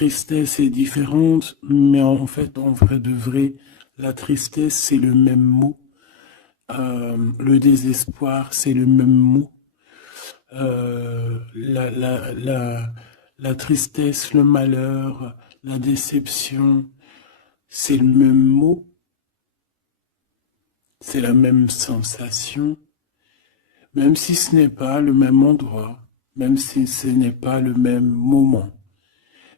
tristesse est différente, mais en fait, en vrai de vrai, la tristesse, c'est le même mot. Le désespoir, c'est le même mot. Euh, la, la, la, la tristesse, le malheur, la déception, c'est le même mot, c'est la même sensation, même si ce n'est pas le même endroit, même si ce n'est pas le même moment.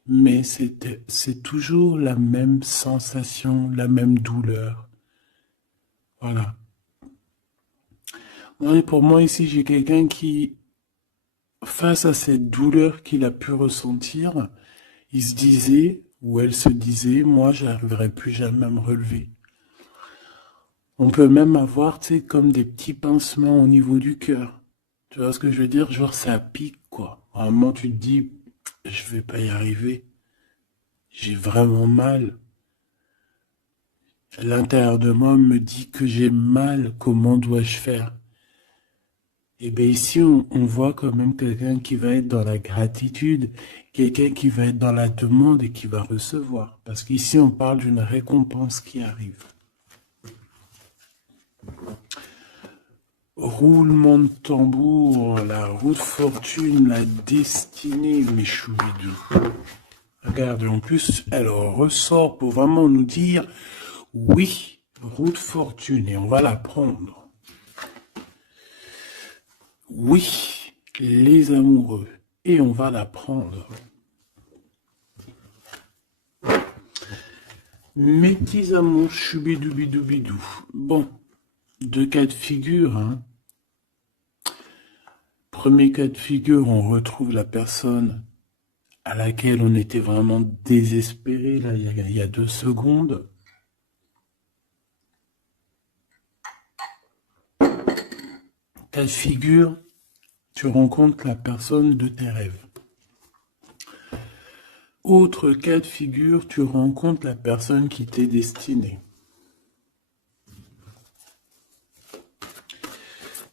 Mais c'est toujours la même sensation, la même douleur. Voilà. Pour moi, ici, j'ai quelqu'un qui, face à cette douleur qu'il a pu ressentir, il se disait, ou elle se disait, moi, j'arriverai plus jamais à me relever. On peut même avoir, tu sais, comme des petits pincements au niveau du cœur. Tu vois ce que je veux dire? Genre, ça pique, quoi. À un moment, tu te dis, je vais pas y arriver. J'ai vraiment mal. L'intérieur de moi me dit que j'ai mal. Comment dois-je faire? Et bien ici, on voit quand même quelqu'un qui va être dans la gratitude, quelqu'un qui va être dans la demande et qui va recevoir. Parce qu'ici, on parle d'une récompense qui arrive. Roulement de tambour, la roue de fortune, la destinée, mes choubidous. Regarde, en plus, elle ressort pour vraiment nous dire, oui, roue de fortune, et on va la prendre. Oui, les amoureux, et on va la prendre. Mes petits amours, choubidoubidou. Bon, deux cas de figure, hein. Premier cas de figure, on retrouve la personne à laquelle on était vraiment désespéré, là, il y a 2 secondes. Cas de figure, tu rencontres la personne de tes rêves. Autre cas de figure, tu rencontres la personne qui t'est destinée.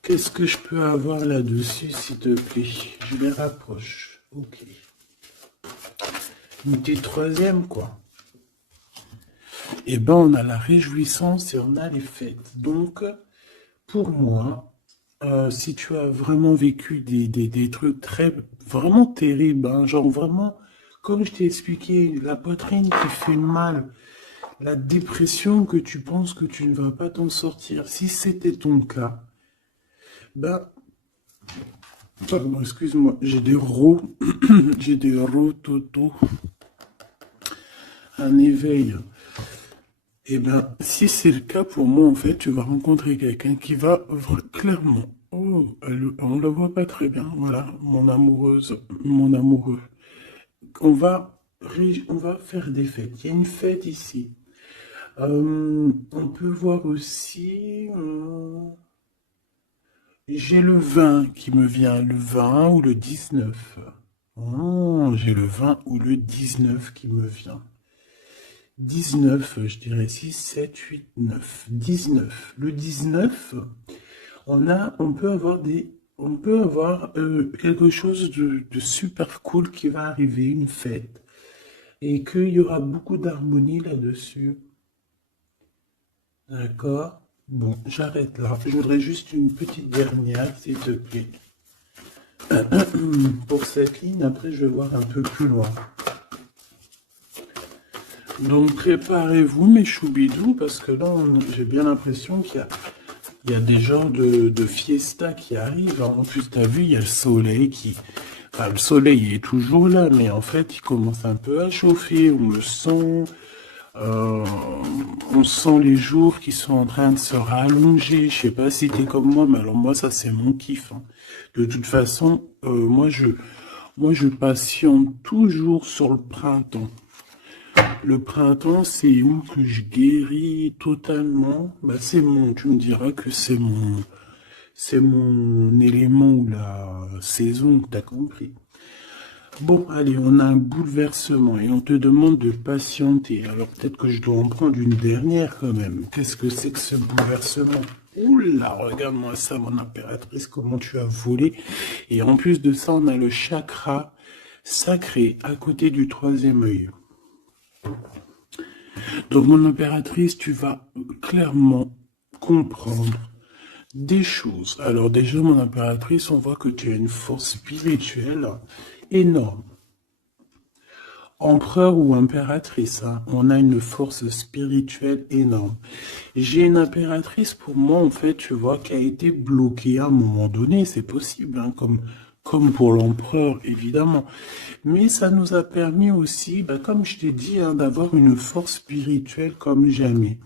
Qu'est-ce que je peux avoir là-dessus, s'il te plaît? Je les rapproche. Ok. Une petite troisième, quoi. Eh ben, on a la réjouissance et on a les fêtes. Donc, pour moi, si tu as vraiment vécu des trucs vraiment terribles, hein, genre vraiment, comme je t'ai expliqué, la poitrine qui fait mal, la dépression que tu penses que tu ne vas pas t'en sortir, si c'était ton cas, bah, pardon, excuse-moi, j'ai des j'ai des toto, un éveil. Eh bien, si c'est le cas pour moi, en fait, tu vas rencontrer quelqu'un qui va clairement. Oh, on ne la voit pas très bien. Voilà, mon amoureuse, mon amoureux. On va faire des fêtes. Il y a une fête ici. On peut voir aussi. J'ai le 20 qui me vient, le 20 ou le 19. Oh, j'ai le 20 ou le 19 qui me vient. 19, je dirais 6, 7, 8, 9. 19. Le 19, on peut avoir quelque chose de super cool qui va arriver, une fête. Et qu'il y aura beaucoup d'harmonie là-dessus. D'accord? Bon, j'arrête là. Je voudrais juste une petite dernière, s'il te plaît. Pour cette ligne, après, je vais voir un peu plus loin. Donc, préparez-vous, mes choubidous, parce que là, j'ai bien l'impression qu'il y a des genres de fiesta qui arrivent. En plus, tu as vu, il y a le soleil qui... Enfin, le soleil est toujours là, mais en fait, il commence un peu à chauffer. On le sent. On sent les jours qui sont en train de se rallonger. Je sais pas si t'es comme moi, mais alors moi, ça, c'est mon kiff, hein. De toute façon, moi, je patiente toujours sur le printemps. Le printemps, c'est où que je guéris totalement. Bah, tu me diras que c'est mon élément ou la saison, t'as compris. Bon, allez, on a un bouleversement et on te demande de patienter. Alors peut-être que je dois en prendre une dernière quand même. Qu'est-ce que c'est que ce bouleversement? Oula, regarde-moi ça, mon impératrice, comment tu as volé. Et en plus de ça, on a le chakra sacré à côté du troisième œil. Donc, mon impératrice, tu vas clairement comprendre des choses. Alors déjà, mon impératrice, on voit que tu as une force spirituelle énorme. Empereur ou impératrice, hein, on a une force spirituelle énorme. J'ai une impératrice, pour moi, en fait, tu vois, qui a été bloquée à un moment donné, c'est possible, hein, comme pour l'empereur, évidemment. Mais ça nous a permis aussi, bah, comme je t'ai dit, hein, d'avoir une force spirituelle comme jamais.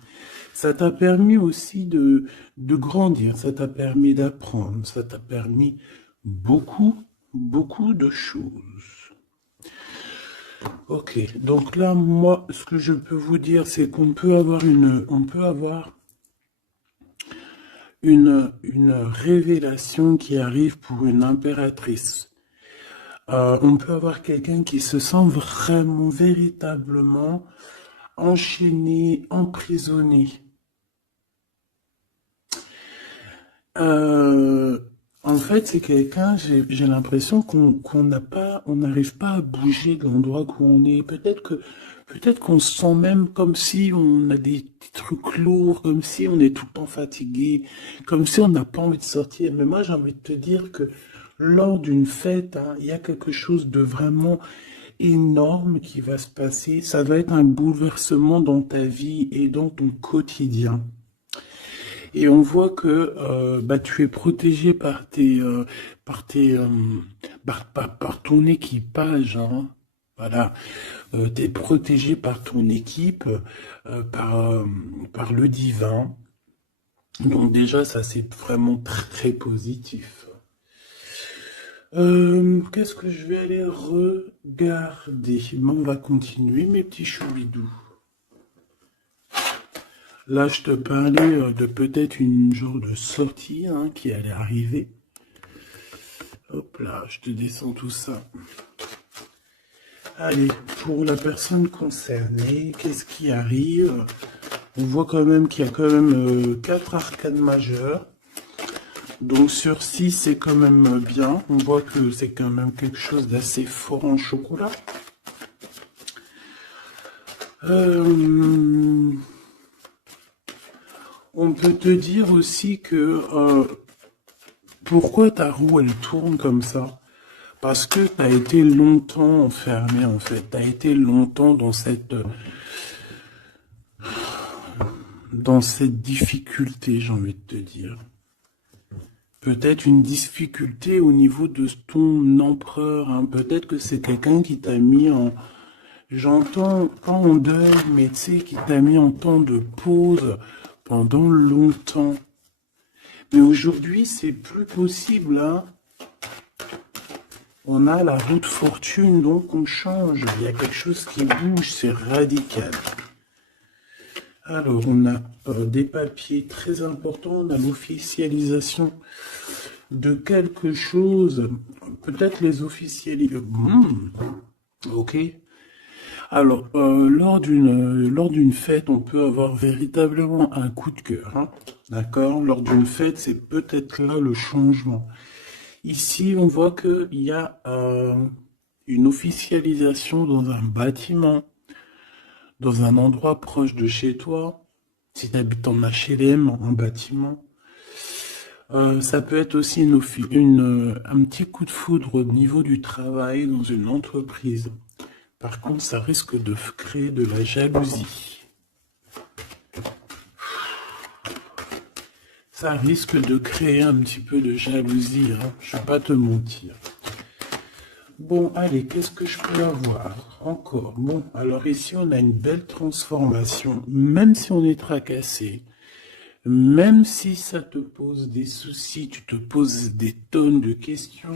Ça t'a permis aussi de grandir, ça t'a permis d'apprendre, ça t'a permis beaucoup, beaucoup de choses. Ok, donc là, moi, ce que je peux vous dire, c'est qu'on peut avoir une révélation qui arrive pour une impératrice. On peut avoir quelqu'un qui se sent vraiment, véritablement enchaîné, emprisonné. En fait, c'est quelqu'un, j'ai l'impression qu'on n'arrive pas à bouger de l'endroit où on est. Peut-être qu'on se sent même comme si on a des trucs lourds, comme si on est tout le temps fatigué, comme si on n'a pas envie de sortir. Mais moi, j'ai envie de te dire que lors d'une fête, hein, il y a quelque chose de vraiment énorme qui va se passer. Ça va être un bouleversement dans ta vie et dans ton quotidien. Et on voit que bah, tu es protégé par ton équipage, hein. Voilà, tu es protégé par ton équipe, par le divin. Donc déjà, ça c'est vraiment très positif. Qu'est-ce que je vais aller regarder? Bon, on va continuer, mes petits choubidous. Là, je te parlais de peut-être une genre de sortie, hein, qui allait arriver. Hop là, je te descends tout ça. Allez, pour la personne concernée, qu'est-ce qui arrive? On voit quand même qu'il y a quand même 4 arcanes majeures. Donc sur 6, c'est quand même bien. On voit que c'est quand même quelque chose d'assez fort en chocolat. On peut te dire aussi que pourquoi ta roue elle tourne comme ça? Parce que tu as été longtemps enfermé en fait. Tu as été longtemps dans cette difficulté, j'ai envie de te dire. Peut-être une difficulté au niveau de ton empereur, hein. Peut-être que c'est quelqu'un qui t'a mis en... J'entends pas en deuil, mais tu sais, qui t'a mis en temps de pause pendant longtemps. Mais aujourd'hui, c'est plus possible, hein. On a la roue de fortune, donc on change. Il y a quelque chose qui bouge, c'est radical. Alors, on a des papiers très importants, on a l'officialisation de quelque chose. Peut-être les officialisations. Ok. Alors, lors d'une fête, on peut avoir véritablement un coup de cœur, hein. D'accord? Lors d'une fête, c'est peut-être là le changement. Ici, on voit qu'il y a une officialisation dans un bâtiment, dans un endroit proche de chez toi. Si tu habites en HLM, en bâtiment. Ça peut être aussi un petit coup de foudre au niveau du travail dans une entreprise. Par contre, ça risque de créer de la jalousie. Ça risque de créer un petit peu de jalousie, hein. Je ne vais pas te mentir. Bon, allez, qu'est-ce que je peux avoir encore? Bon, alors ici, on a une belle transformation. Même si on est tracassé, même si ça te pose des soucis, tu te poses des tonnes de questions,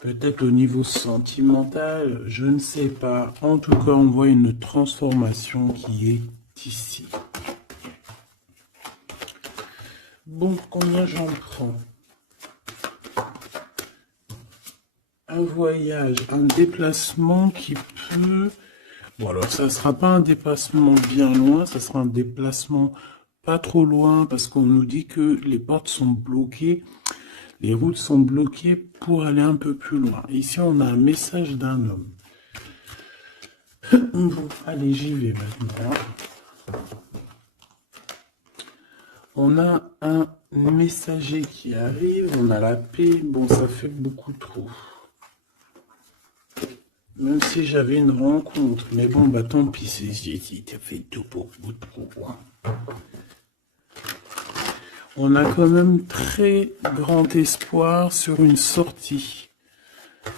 peut-être au niveau sentimental, je ne sais pas. En tout cas, on voit une transformation qui est ici. Bon, combien j'en prends? Un voyage, un déplacement qui peut... Bon, alors ça ne sera pas un déplacement bien loin, ça sera un déplacement pas trop loin parce qu'on nous dit que les portes sont bloquées. Les routes sont bloquées pour aller un peu plus loin. Ici, on a un message d'un homme. Bon, allez, j'y vais maintenant. On a un messager qui arrive, on a la paix. Bon, ça fait beaucoup trop. Même si j'avais une rencontre. Mais bon, bah tant pis, t'as fait tout pour vous trop. On a quand même très grand espoir sur une sortie,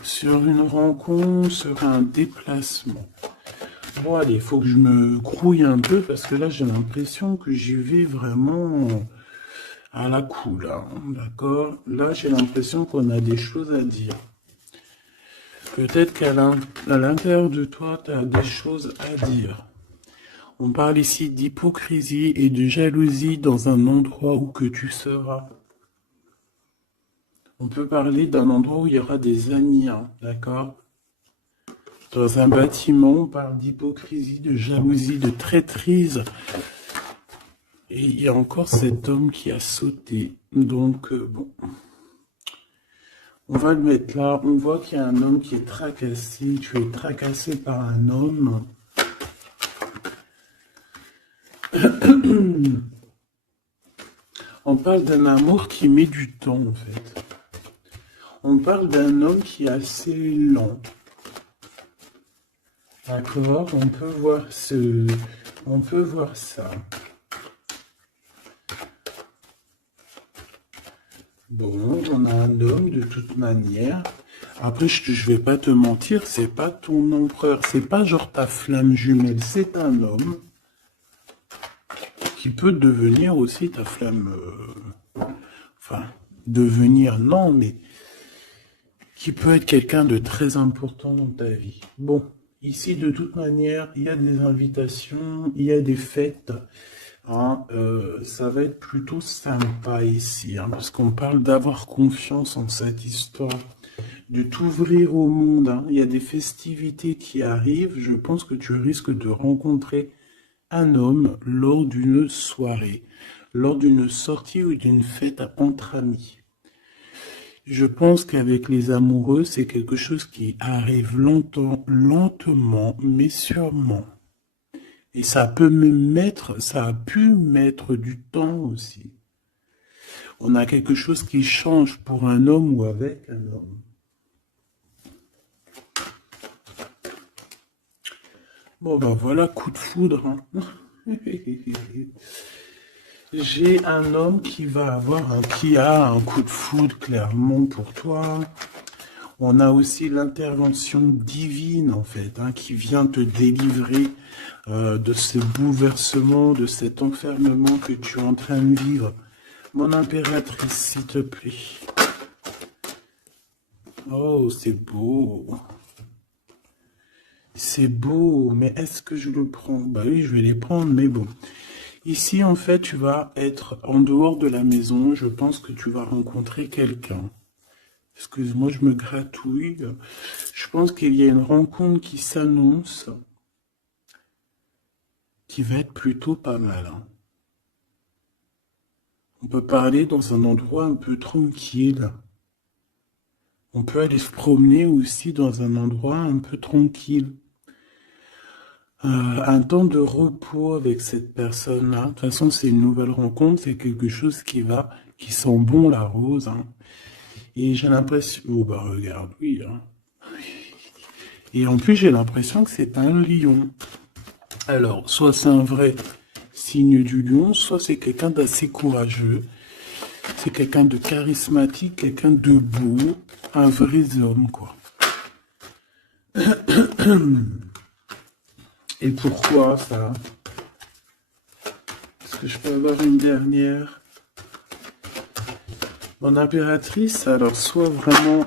sur une rencontre, sur un déplacement. Bon, allez, il faut que je me grouille un peu parce que là, j'ai l'impression que j'y vais vraiment à la cool, hein, d'accord? Là, j'ai l'impression qu'on a des choses à dire. Peut-être qu'à l'intérieur de toi, tu as des choses à dire. On parle ici d'hypocrisie et de jalousie dans un endroit où que tu seras. On peut parler d'un endroit où il y aura des amis, hein, d'accord? Dans un bâtiment, on parle d'hypocrisie, de jalousie, de traîtrise. Et il y a encore cet homme qui a sauté. Donc, bon. On va le mettre là. On voit qu'il y a un homme qui est tracassé. Tu es tracassé par un homme. On parle d'un amour qui met du temps, en fait. On parle d'un homme qui est assez lent. D'accord, on peut voir ça. Bon, on a un homme de toute manière. Après, je vais pas te mentir, c'est pas ton empereur, c'est pas genre ta flamme jumelle, c'est un homme qui peut devenir aussi ta flamme. Enfin, devenir, non, mais qui peut être quelqu'un de très important dans ta vie. Bon, ici, de toute manière, il y a des invitations, il y a des fêtes. Hein, ça va être plutôt sympa ici, hein, parce qu'on parle d'avoir confiance en cette histoire, de t'ouvrir au monde. Hein. Il y a des festivités qui arrivent. Je pense que tu risques de rencontrer un homme lors d'une soirée, lors d'une sortie ou d'une fête entre amis. Je pense qu'avec les amoureux, c'est quelque chose qui arrive lentement, mais sûrement. Et ça a pu mettre du temps aussi. On a quelque chose qui change pour un homme ou avec un homme. Bon ben voilà, coup de foudre. Hein. J'ai un homme qui a un coup de foudre clairement pour toi. On a aussi l'intervention divine en fait, hein, qui vient te délivrer de ce bouleversement, de cet enfermement que tu es en train de vivre. Mon impératrice, s'il te plaît. Oh, c'est beau. C'est beau, mais est-ce que je le prends? Bah oui, je vais les prendre, mais bon. Ici, en fait, tu vas être en dehors de la maison. Je pense que tu vas rencontrer quelqu'un. Excuse-moi, je me gratouille. Je pense qu'il y a une rencontre qui s'annonce, qui va être plutôt pas mal. Hein. On peut parler dans un endroit un peu tranquille. On peut aller se promener aussi dans un endroit un peu tranquille. Un temps de repos avec cette personne-là. De toute façon, c'est une nouvelle rencontre, c'est quelque chose qui sent bon la rose. Hein. Et j'ai l'impression... Oh bah regarde, oui. Hein. Et en plus, j'ai l'impression que c'est un lion. Alors, soit c'est un vrai signe du lion, soit c'est quelqu'un d'assez courageux. C'est quelqu'un de charismatique, quelqu'un de beau, un vrai homme, quoi. Et pourquoi ça? Est-ce que je peux avoir une dernière? Mon impératrice, alors soit vraiment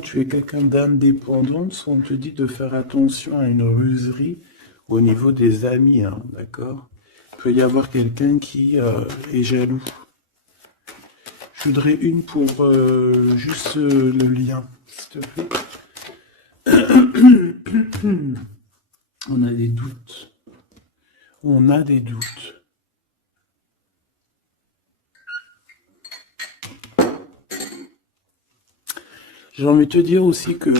tu es quelqu'un d'indépendant, soit on te dit de faire attention à une ruserie au niveau des amis, hein, d'accord? Il peut y avoir quelqu'un qui est jaloux. Je voudrais une pour juste le lien, s'il te plaît. On a des doutes. On a des doutes. J'ai envie de te dire aussi que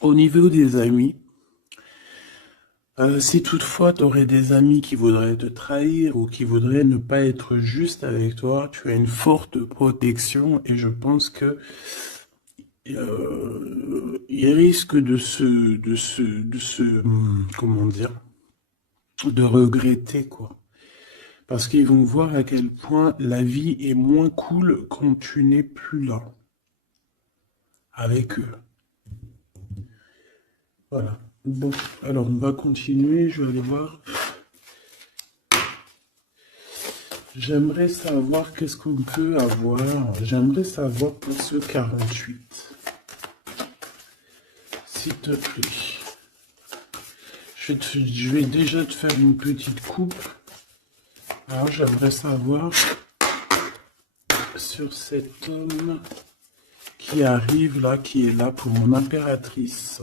au niveau des amis, si toutefois tu aurais des amis qui voudraient te trahir ou qui voudraient ne pas être juste avec toi, tu as une forte protection et je pense que ils risquent comment dire, de regretter quoi. Parce qu'ils vont voir à quel point la vie est moins cool quand tu n'es plus là avec eux. Voilà. Bon, alors on va continuer, je vais aller voir. J'aimerais savoir qu'est-ce qu'on peut avoir. J'aimerais savoir pour ce 48. S'il te plaît. Je vais déjà te faire une petite coupe. Alors j'aimerais savoir sur cet homme qui arrive là, qui est là pour mon impératrice.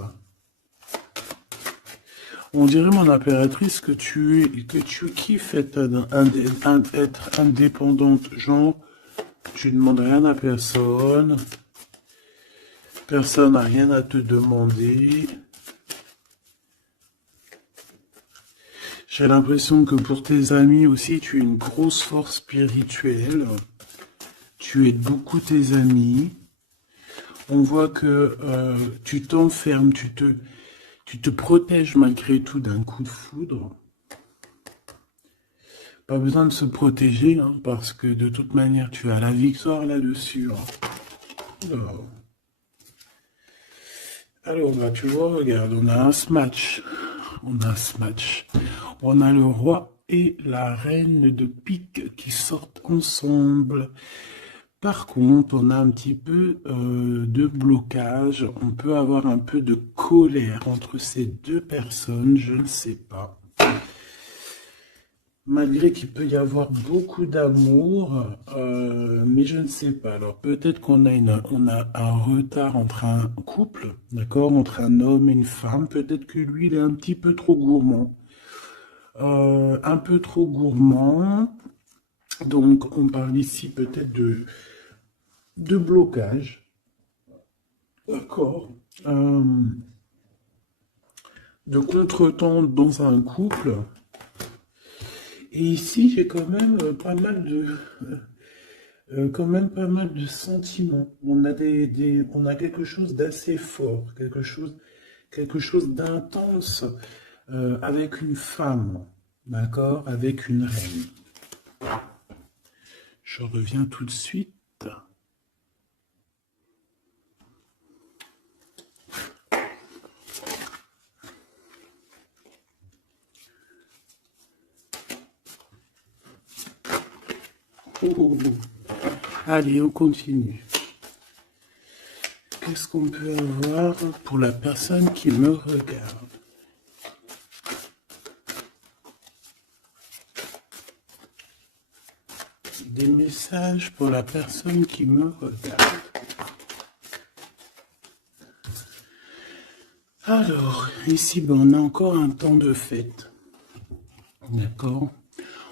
On dirait, mon impératrice, que tu kiffes être indépendante. Genre, tu ne demandes rien à personne. Personne n'a rien à te demander. J'ai l'impression que pour tes amis aussi, tu as une grosse force spirituelle. Tu aides beaucoup tes amis. On voit que tu t'enfermes, tu te protèges malgré tout d'un coup de foudre. Pas besoin de se protéger, hein, parce que de toute manière, tu as la victoire là-dessus. Hein. Alors, bah, tu vois, regarde, on a un smash. On a un smash. On a le roi et la reine de pique qui sortent ensemble. Par contre, on a un petit peu de blocage. On peut avoir un peu de colère entre ces deux personnes, je ne sais pas. Malgré qu'il peut y avoir beaucoup d'amour, mais je ne sais pas. Alors peut-être qu'on a un retard entre un couple, d'accord, entre un homme et une femme. Peut-être que lui, il est un petit peu trop gourmand. Un peu trop gourmand. Donc on parle ici peut-être de blocage. D'accord. De contretemps dans un couple. Et ici, j'ai quand même pas mal de sentiments. On a on a quelque chose d'assez fort, quelque chose d'intense avec une femme, d'accord, avec une reine. Je reviens tout de suite. Allez, on continue. Qu'est-ce qu'on peut avoir pour la personne qui me regarde? Des messages pour la personne qui me regarde. Alors, ici, ben, on a encore un temps de fête. D'accord?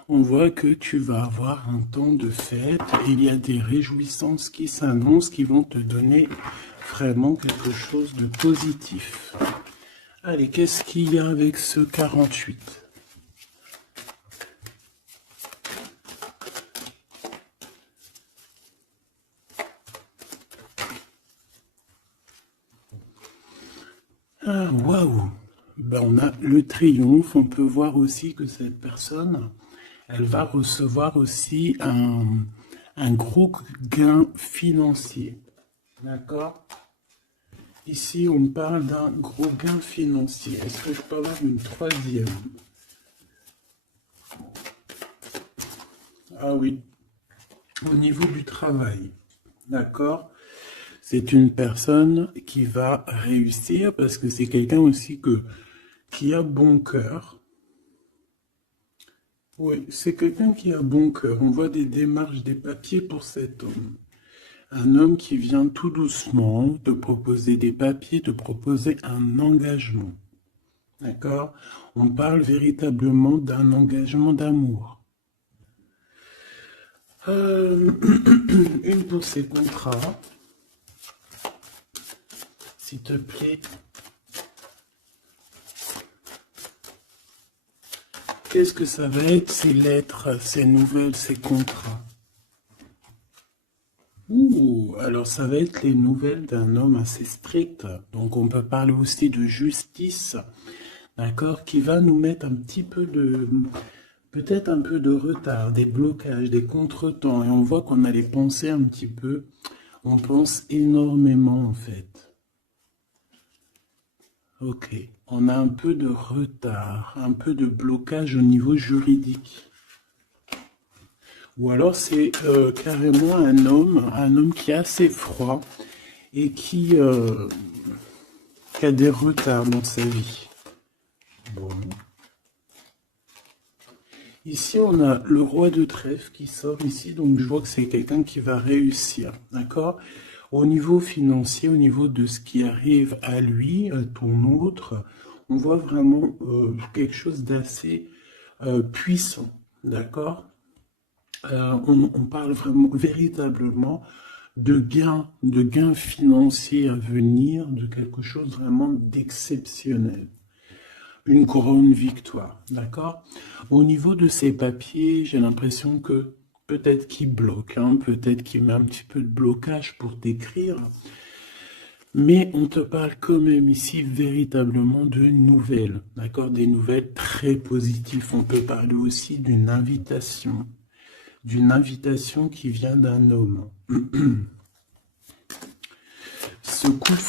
On voit que tu vas avoir un temps de fête et il y a des réjouissances qui s'annoncent, qui vont te donner vraiment quelque chose de positif. Allez, qu'est-ce qu'il y a avec ce 48? Ah, waouh! Ben, on a le triomphe. On peut voir aussi que cette personne, elle va recevoir aussi un gros gain financier. D'accord? Ici, on parle d'un gros gain financier. Est-ce que je peux avoir une troisième? Ah oui, au niveau du travail. D'accord? C'est une personne qui va réussir parce que c'est quelqu'un aussi qui a bon cœur. Oui, c'est quelqu'un qui a bon cœur. On voit des démarches, des papiers pour cet homme. Un homme qui vient tout doucement te proposer des papiers, te proposer un engagement. D'accord? On parle véritablement d'un engagement d'amour. Une pour ses contrats. s'il te plaît. Qu'est-ce que ça va être, ces lettres, ces nouvelles, ces contrats? Ouh, alors ça va être les nouvelles d'un homme assez strict. Donc on peut parler aussi de justice, d'accord, qui va nous mettre un petit peu de, peut-être un peu de retard, des blocages, des contretemps. Et on voit qu'on allait penser un petit peu. On pense énormément en fait. Ok, on a un peu de retard, un peu de blocage au niveau juridique. Ou alors c'est carrément un homme qui est assez froid et qui a des retards dans sa vie. Bon. Ici, on a le roi de trèfle qui sort ici, donc je vois que c'est quelqu'un qui va réussir, d'accord? Au niveau financier, au niveau de ce qui arrive à lui, à ton autre, on voit vraiment quelque chose d'assez puissant, d'accord? On parle vraiment, véritablement de gains financiers à venir, de quelque chose vraiment d'exceptionnel. Une couronne victoire, d'accord? Au niveau de ces papiers, j'ai l'impression que peut-être qu'il bloque, hein, peut-être qu'il met un petit peu de blocage pour t'écrire, mais on te parle quand même ici véritablement de nouvelles, d'accord? Des nouvelles très positives. On peut parler aussi d'une invitation qui vient d'un homme. Ce coup de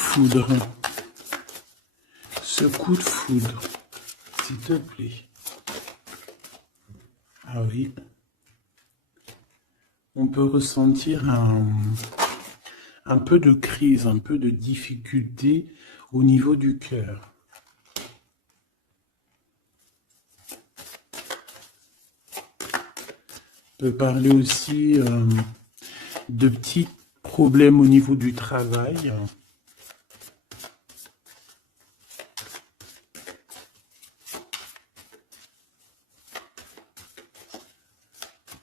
foudre, s'il te plaît. Ah oui. On peut ressentir un peu de crise, un peu de difficulté au niveau du cœur. On peut parler aussi de petits problèmes au niveau du travail.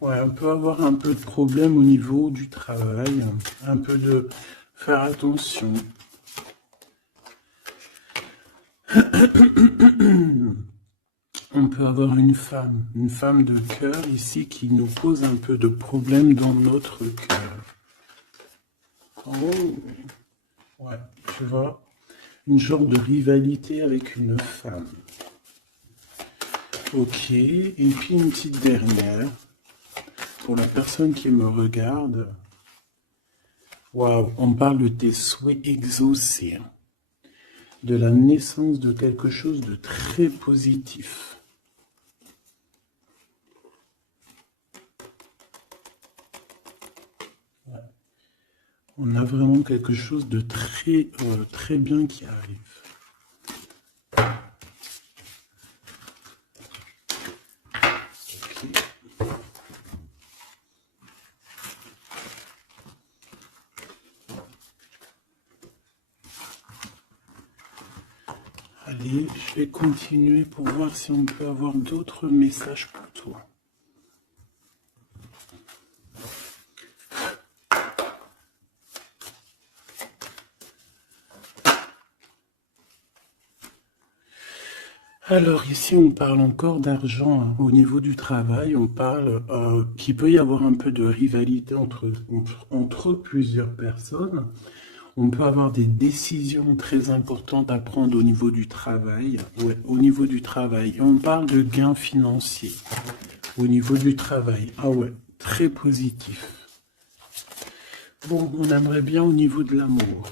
Ouais, on peut avoir un peu de problème au niveau du travail, un peu de faire attention. On peut avoir une femme de cœur ici qui nous pose un peu de problème dans notre cœur. Oh, ouais, tu vois, une genre de rivalité avec une femme. Ok, et puis une petite dernière. Pour la personne qui me regarde, waouh, on parle de tes souhaits exaucés, de la naissance de quelque chose de très positif. Ouais. On a vraiment quelque chose de très, très bien qui arrive. Allez, je vais continuer pour voir si on peut avoir d'autres messages pour toi. Alors ici, on parle encore d'argent, hein. Au niveau du travail, on parle qu'il peut y avoir un peu de rivalité entre plusieurs personnes. On peut avoir des décisions très importantes à prendre au niveau du travail. Ouais, au niveau du travail. Et on parle de gains financiers au niveau du travail. Ah ouais, très positif. Bon, on aimerait bien au niveau de l'amour.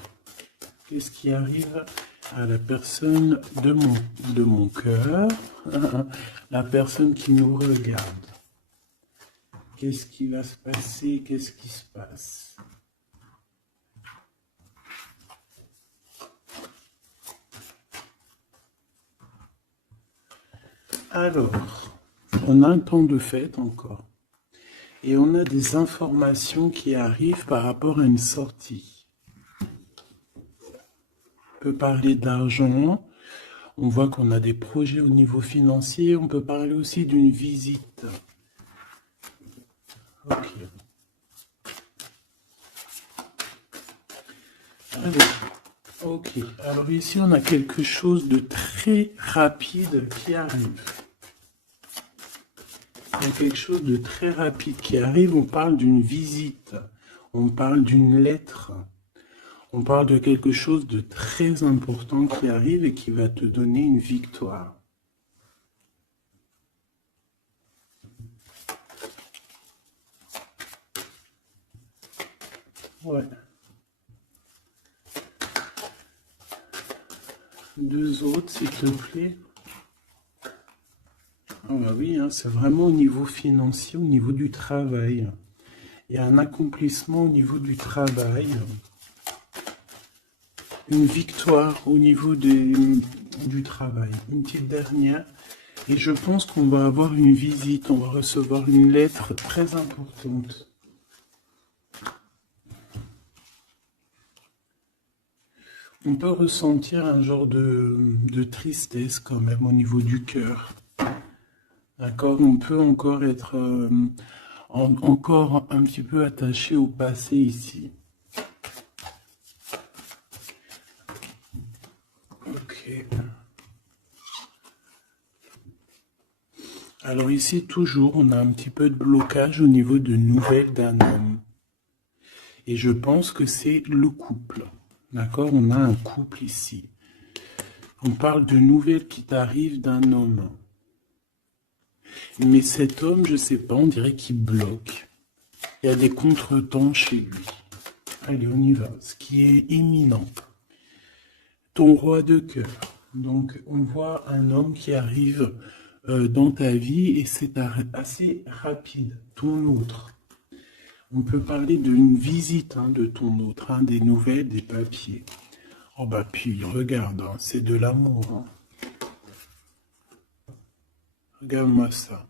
Qu'est-ce qui arrive à la personne de mon cœur, la personne qui nous regarde? Qu'est-ce qui va se passer? Qu'est-ce qui se passe? Alors, on a un temps de fête encore. Et on a des informations qui arrivent par rapport à une sortie. On peut parler d'argent. On voit qu'on a des projets au niveau financier. On peut parler aussi d'une visite. Ok. Alors, Ok, alors ici on a quelque chose de très rapide qui arrive. Il y a quelque chose de très rapide qui arrive, on parle d'une visite, on parle d'une lettre, on parle de quelque chose de très important qui arrive et qui va te donner une victoire. Ouais. Deux autres, s'il te plaît. Ah bah oui, hein, c'est vraiment au niveau financier, au niveau du travail. Il y a un accomplissement au niveau du travail. Une victoire au niveau du travail. Une petite dernière. Et je pense qu'on va avoir une visite, on va recevoir une lettre très importante. On peut ressentir un genre de tristesse quand même au niveau du cœur. D'accord? On peut encore être encore un petit peu attaché au passé ici. Ok. Alors ici, toujours, on a un petit peu de blocage au niveau de nouvelles d'un homme. Et je pense que c'est le couple. D'accord? On a un couple ici. On parle de nouvelles qui t'arrivent d'un homme. Mais cet homme, je sais pas, on dirait qu'il bloque. Il y a des contretemps chez lui. Allez, on y va. Ce qui est imminent. Ton roi de cœur. Donc, on voit un homme qui arrive dans ta vie et c'est assez rapide. Ton autre. On peut parler d'une visite de ton autre, des nouvelles, des papiers. Oh bah puis, regarde, c'est de l'amour. Regarde-moi ça.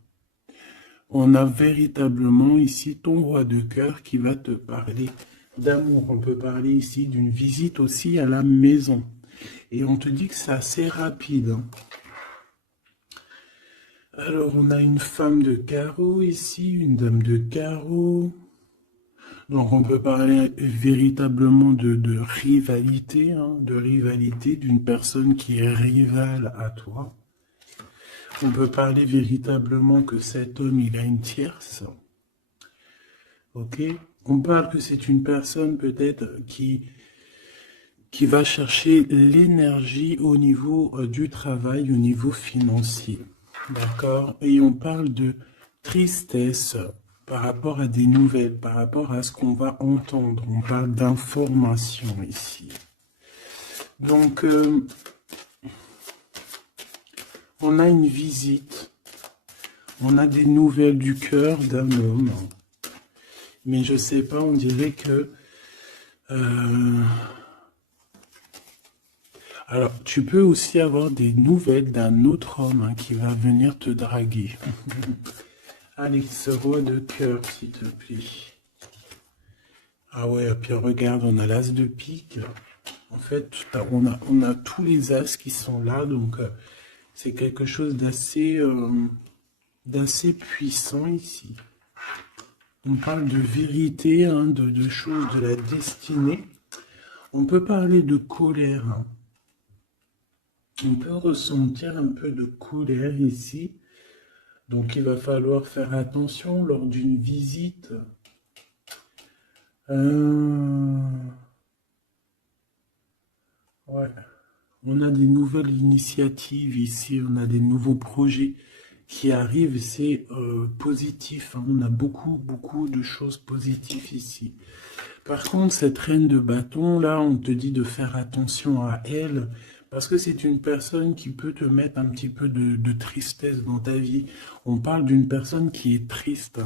On a véritablement ici ton roi de cœur qui va te parler d'amour. On peut parler ici d'une visite aussi à la maison. Et on te dit que c'est assez rapide. Alors, on a une femme de carreau ici, une dame de carreau. Donc, on peut parler véritablement de rivalité, d'une personne qui est rivale à toi. On peut parler véritablement que cet homme, il a une tierce. Ok? On parle que c'est une personne peut-être qui va chercher l'énergie au niveau du travail, au niveau financier. D'accord? Et on parle de tristesse par rapport à des nouvelles, par rapport à ce qu'on va entendre. On parle d'information ici. Donc, on a une visite. On a des nouvelles du cœur d'un homme. Mais je sais pas, on dirait que... Alors, tu peux aussi avoir des nouvelles d'un autre homme qui va venir te draguer. Allez, ce roi de cœur, s'il te plaît. Ah ouais, puis regarde, on a l'as de pique. En fait, on a tous les as qui sont là, donc c'est quelque chose d'assez puissant ici. On parle de vérité, de choses de la destinée. On peut parler de colère. On peut ressentir un peu de colère ici. Donc il va falloir faire attention lors d'une visite. Ouais. On a des nouvelles initiatives ici, on a des nouveaux projets qui arrivent, c'est positif. On a beaucoup de choses positives ici. Par contre, cette reine de bâton, là, on te dit de faire attention à elle, parce que c'est une personne qui peut te mettre un petit peu de tristesse dans ta vie. On parle d'une personne qui est triste,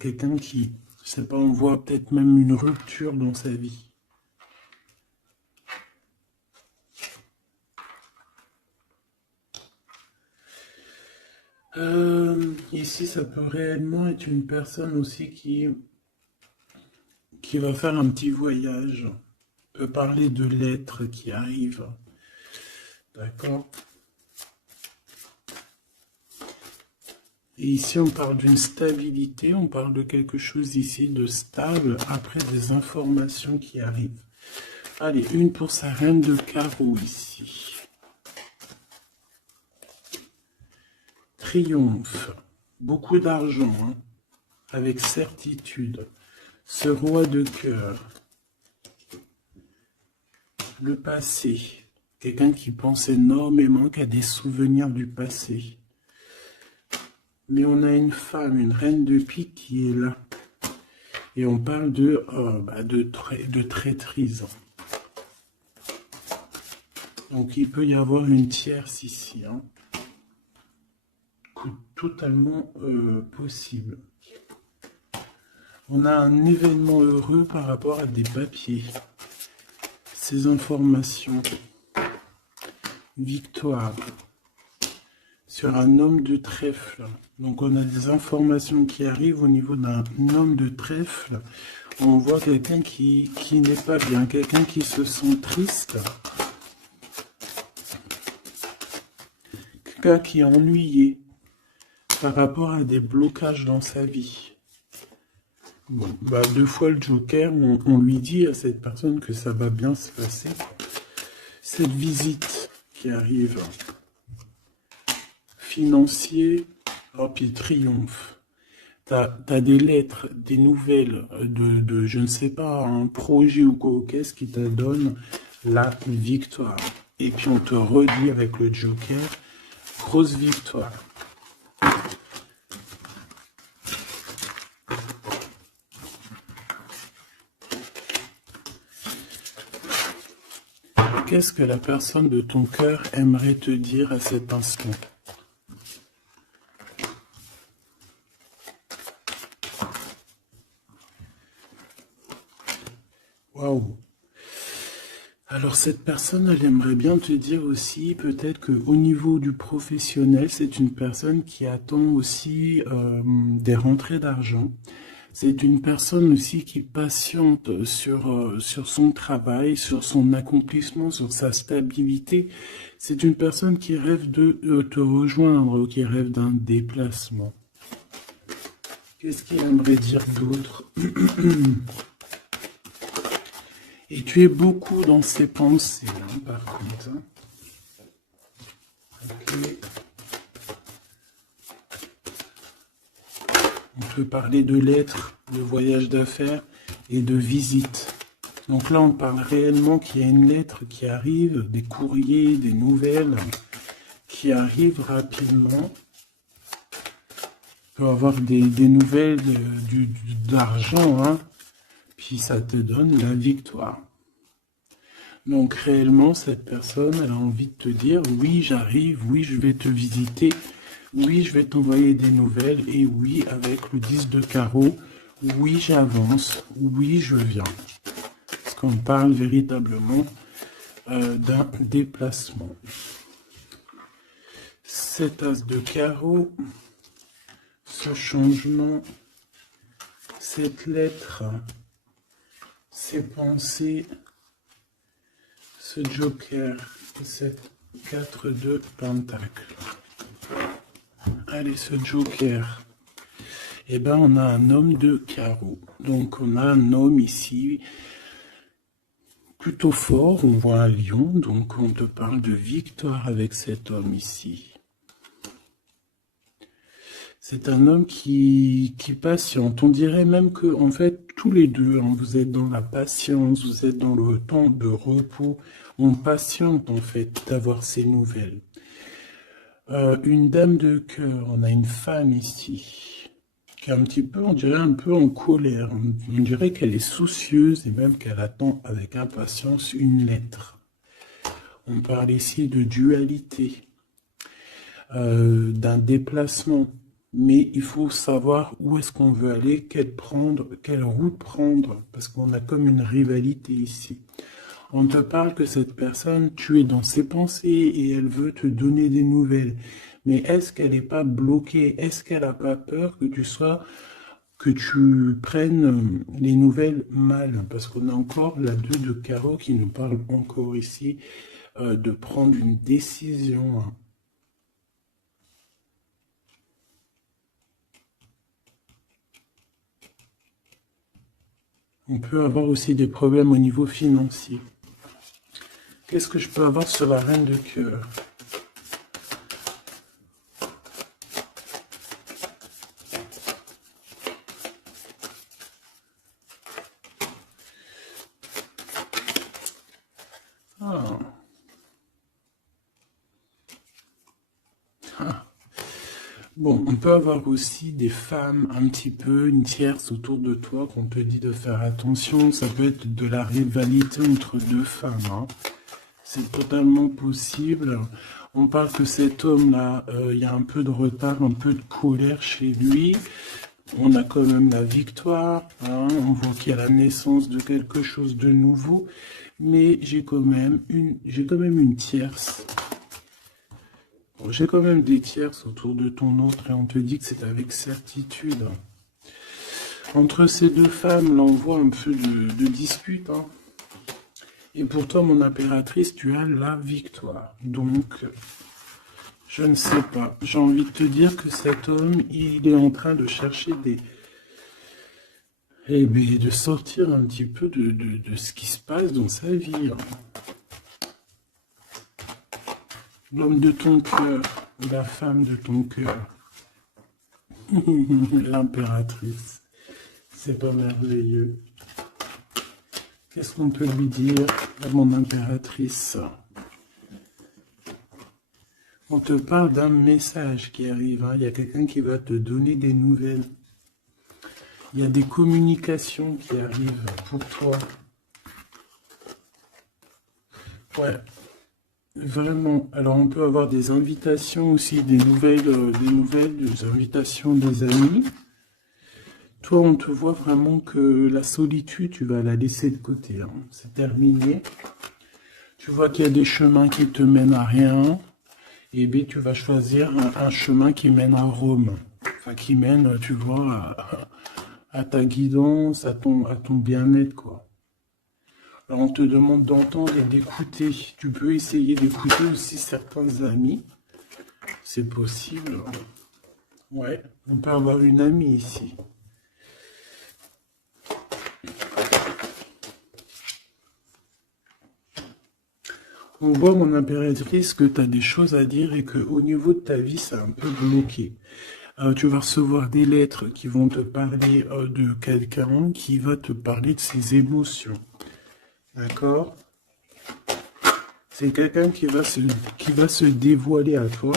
quelqu'un qui, je sais pas, on voit peut-être même une rupture dans sa vie. Ici, ça peut réellement être une personne aussi qui va faire un petit voyage. On peut parler de lettres qui arrivent. D'accord? Et ici, on parle d'une stabilité, on parle de quelque chose ici de stable après des informations qui arrivent. Allez, une pour sa reine de carreau ici. Triomphe. Beaucoup d'argent, hein, avec certitude. Ce roi de cœur. Le passé. Quelqu'un qui pense énormément, qui a des souvenirs du passé. Mais on a une femme, une reine de pique qui est là. Et on parle de traîtrise. Donc il peut y avoir une tierce ici. Hein. Totalement possible. On a un événement heureux par rapport à des papiers. Ces informations. Victoire. Sur un homme de trèfle. Donc on a des informations qui arrivent au niveau d'un homme de trèfle. On voit quelqu'un qui n'est pas bien, quelqu'un qui se sent triste. Quelqu'un qui est ennuyé par rapport à des blocages dans sa vie. Bon, deux fois le Joker, on lui dit à cette personne que ça va bien se passer. Cette visite qui arrive. Financier, oh, puis triomphe. T'as des lettres, des nouvelles de je ne sais pas, un projet ou quoi, qu'est-ce qui te donne la victoire. Et puis on te redit avec le Joker, grosse victoire. Qu'est-ce que la personne de ton cœur aimerait te dire à cet instant? Waouh! Alors cette personne, elle aimerait bien te dire aussi, peut-être qu'au niveau du professionnel, c'est une personne qui attend aussi des rentrées d'argent. C'est une personne aussi qui patiente sur son travail, sur son accomplissement, sur sa stabilité. C'est une personne qui rêve de te rejoindre, qui rêve d'un déplacement. Qu'est-ce qu'il aimerait dire d'autre? Et tu es beaucoup dans ses pensées, hein, par contre. Hein. Okay. On peut parler de lettres, de voyage d'affaires et de visite. Donc là, on parle réellement qu'il y a une lettre qui arrive, des courriers, des nouvelles qui arrivent rapidement. Tu peux avoir des nouvelles d'argent, hein, puis ça te donne la victoire. Donc réellement, cette personne, elle a envie de te dire, oui, j'arrive, oui, je vais te visiter, oui, je vais t'envoyer des nouvelles, et oui, avec le 10 de carreau, oui, j'avance, oui, je viens. Parce qu'on parle véritablement d'un déplacement. Cet as de carreau, ce changement, cette lettre, ces pensées, ce joker, cette 4 de pentacle. Allez, ce joker. Eh ben, on a un homme de carreau. Donc, on a un homme ici plutôt fort. On voit un lion. Donc, on te parle de victoire avec cet homme ici. C'est un homme qui patiente. On dirait même que, en fait, tous les deux, hein, vous êtes dans la patience, vous êtes dans le temps de repos. On patiente, en fait, d'avoir ces nouvelles. Une dame de cœur, on a une femme ici, qui est un petit peu, on dirait un peu en colère. On dirait qu'elle est soucieuse et même qu'elle attend avec impatience une lettre. On parle ici de dualité, d'un déplacement. Mais il faut savoir où est-ce qu'on veut aller, quelle route prendre, parce qu'on a comme une rivalité ici. On te parle que cette personne, tu es dans ses pensées et elle veut te donner des nouvelles. Mais est-ce qu'elle n'est pas bloquée? Est-ce qu'elle n'a pas peur que tu prennes les nouvelles mal? Parce qu'on a encore la 2 de carreau qui nous parle encore ici de prendre une décision. On peut avoir aussi des problèmes au niveau financier. Qu'est-ce que je peux avoir sur la reine de cœur? Ah. Ah. Bon, on peut avoir aussi des femmes un petit peu, une tierce autour de toi qu'on te dit de faire attention. Ça peut être de la rivalité entre deux femmes, hein. C'est totalement possible. On parle que cet homme-là, il y a un peu de retard, un peu de colère chez lui. On a quand même la victoire, hein. On voit qu'il y a la naissance de quelque chose de nouveau. Mais j'ai quand même une tierce. Bon, j'ai quand même des tierces autour de ton autre et on te dit que c'est avec certitude. Entre ces deux femmes, là, on voit un peu de dispute, hein. Et pour toi, mon impératrice, tu as la victoire. Donc, je ne sais pas. J'ai envie de te dire que cet homme, il est en train de chercher eh bien, de sortir un petit peu de ce qui se passe dans sa vie, hein. L'homme de ton cœur, la femme de ton cœur. L'impératrice. C'est pas merveilleux. Qu'est-ce qu'on peut lui dire à mon impératrice? On te parle d'un message qui arrive, hein. Il y a quelqu'un qui va te donner des nouvelles. Il y a des communications qui arrivent pour toi. Ouais, vraiment. Alors on peut avoir des invitations aussi, des nouvelles, des invitations des amis. Toi, on te voit vraiment que la solitude, tu vas la laisser de côté, hein. C'est terminé. Tu vois qu'il y a des chemins qui te mènent à rien. Et bien, tu vas choisir un chemin qui mène à Rome. Enfin, qui mène, tu vois, à ta guidance, à ton bien-être, quoi. Alors, on te demande d'entendre et d'écouter. Tu peux essayer d'écouter aussi certains amis. C'est possible. Ouais, on peut avoir une amie ici. On voit, mon impératrice, que tu as des choses à dire et qu'au niveau de ta vie, c'est un peu bloqué. Tu vas recevoir des lettres qui vont te parler de quelqu'un qui va te parler de ses émotions. D'accord? C'est quelqu'un qui va se dévoiler à toi.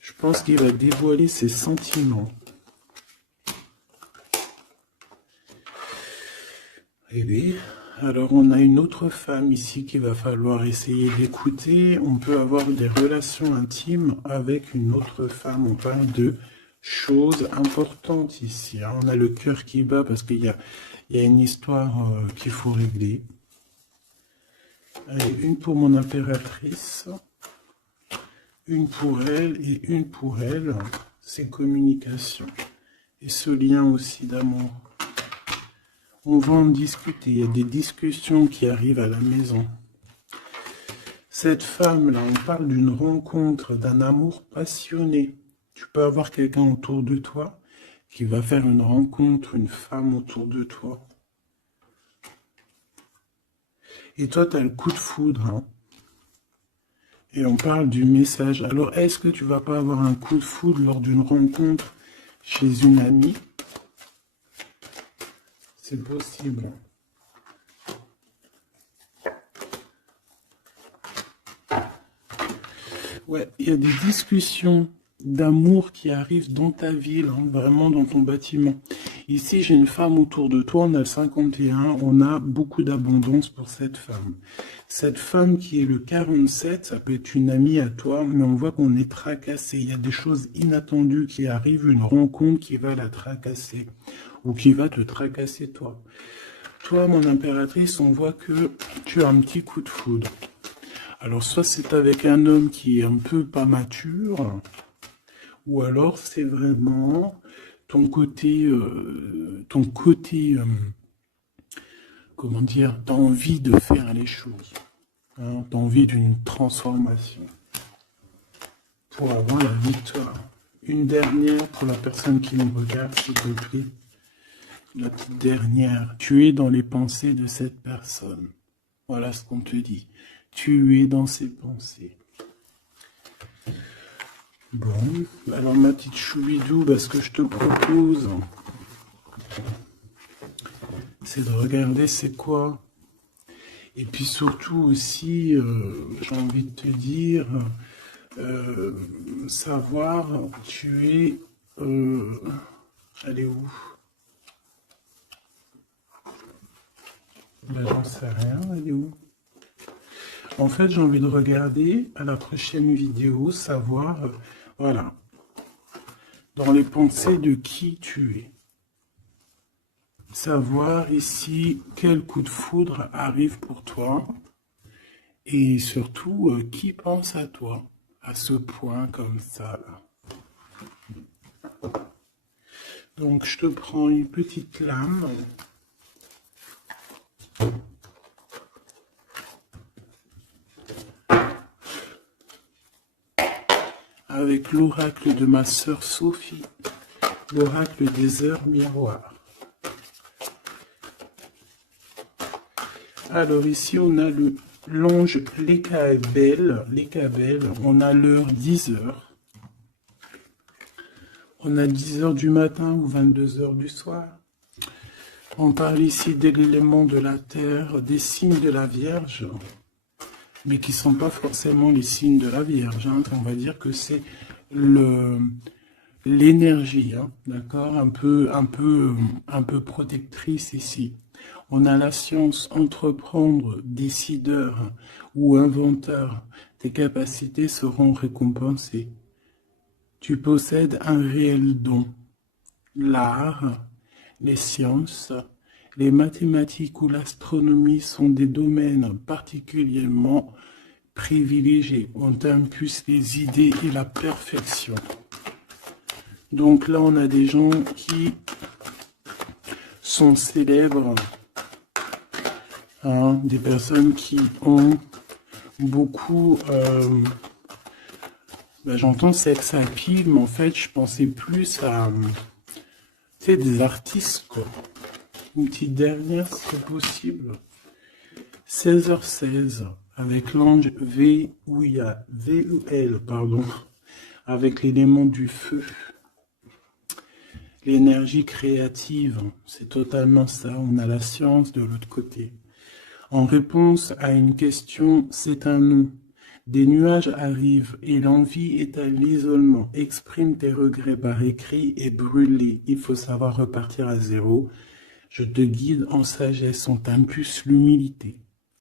Je pense qu'il va dévoiler ses sentiments. Eh bien, alors on a une autre femme ici qu'il va falloir essayer d'écouter. On peut avoir des relations intimes avec une autre femme. On parle de choses importantes ici, hein. On a le cœur qui bat parce qu'il y a une histoire qu'il faut régler. Allez, une pour mon impératrice, une pour elle et une pour elle. C'est communication. Et ce lien aussi d'amour. On va en discuter, il y a des discussions qui arrivent à la maison. Cette femme-là, on parle d'une rencontre, d'un amour passionné. Tu peux avoir quelqu'un autour de toi qui va faire une rencontre, une femme autour de toi. Et toi, tu as le coup de foudre, hein. Et on parle du message. Alors, est-ce que tu vas pas avoir un coup de foudre lors d'une rencontre chez une amie? C'est possible. Ouais, il y a des discussions d'amour qui arrivent dans ta ville, hein, vraiment dans ton bâtiment. Ici, j'ai une femme autour de toi, on a le 51, on a beaucoup d'abondance pour cette femme. Cette femme qui est le 47, ça peut être une amie à toi, mais on voit qu'on est tracassé. Il y a des choses inattendues qui arrivent, une rencontre qui va la tracasser, ou qui va te tracasser toi. Toi, mon impératrice, on voit que tu as un petit coup de foudre. Alors, soit c'est avec un homme qui est un peu pas mature, ou alors c'est vraiment ton côté, comment dire, t'as envie de faire les choses, hein, t'as envie d'une transformation pour avoir la victoire. Une dernière pour la personne qui me regarde, s'il te plaît. La petite dernière, tu es dans les pensées de cette personne. Voilà ce qu'on te dit. Tu es dans ses pensées. Bon, alors ma petite choubidou, ce que je te propose, c'est de regarder c'est quoi. Et puis surtout aussi, j'ai envie de te dire, savoir, tu es... elle est où? J'en sais rien, elle est où? En fait, j'ai envie de regarder à la prochaine vidéo, savoir, voilà, dans les pensées de qui tu es. Savoir ici quel coup de foudre arrive pour toi et surtout qui pense à toi à ce point comme ça. Donc je te prends une petite lame. Avec l'oracle de ma sœur Sophie, l'oracle des heures miroirs. Alors ici on a l'ange Lécaël, on a l'heure 10h. On a 10h du matin ou 22h du soir. On parle ici des éléments de la terre, des signes de la Vierge, mais qui ne sont pas forcément les signes de la Vierge. Hein. On va dire que c'est l'énergie, hein, d'accord, un peu protectrice ici. On a la science, entreprendre, décideur ou inventeur. Tes capacités seront récompensées. Tu possèdes un réel don. L'art, les sciences, les mathématiques ou l'astronomie sont des domaines particulièrement privilégiés. On t'impulse les idées et la perfection. Donc là, on a des gens qui sont célèbres, hein, des personnes qui ont beaucoup... j'entends sex appeal, mais en fait, je pensais plus à... tu sais, des artistes, quoi. Une petite dernière, si c'est possible. 16h16, avec l'ange VUL, pardon, avec l'élément du feu. L'énergie créative, c'est totalement ça. On a la science de l'autre côté. En réponse à une question, c'est un non. Des nuages arrivent et l'envie est à l'isolement. Exprime tes regrets par écrit et brûle-les. Il faut savoir repartir à zéro. Je te guide en sagesse, on t'impulse l'humilité.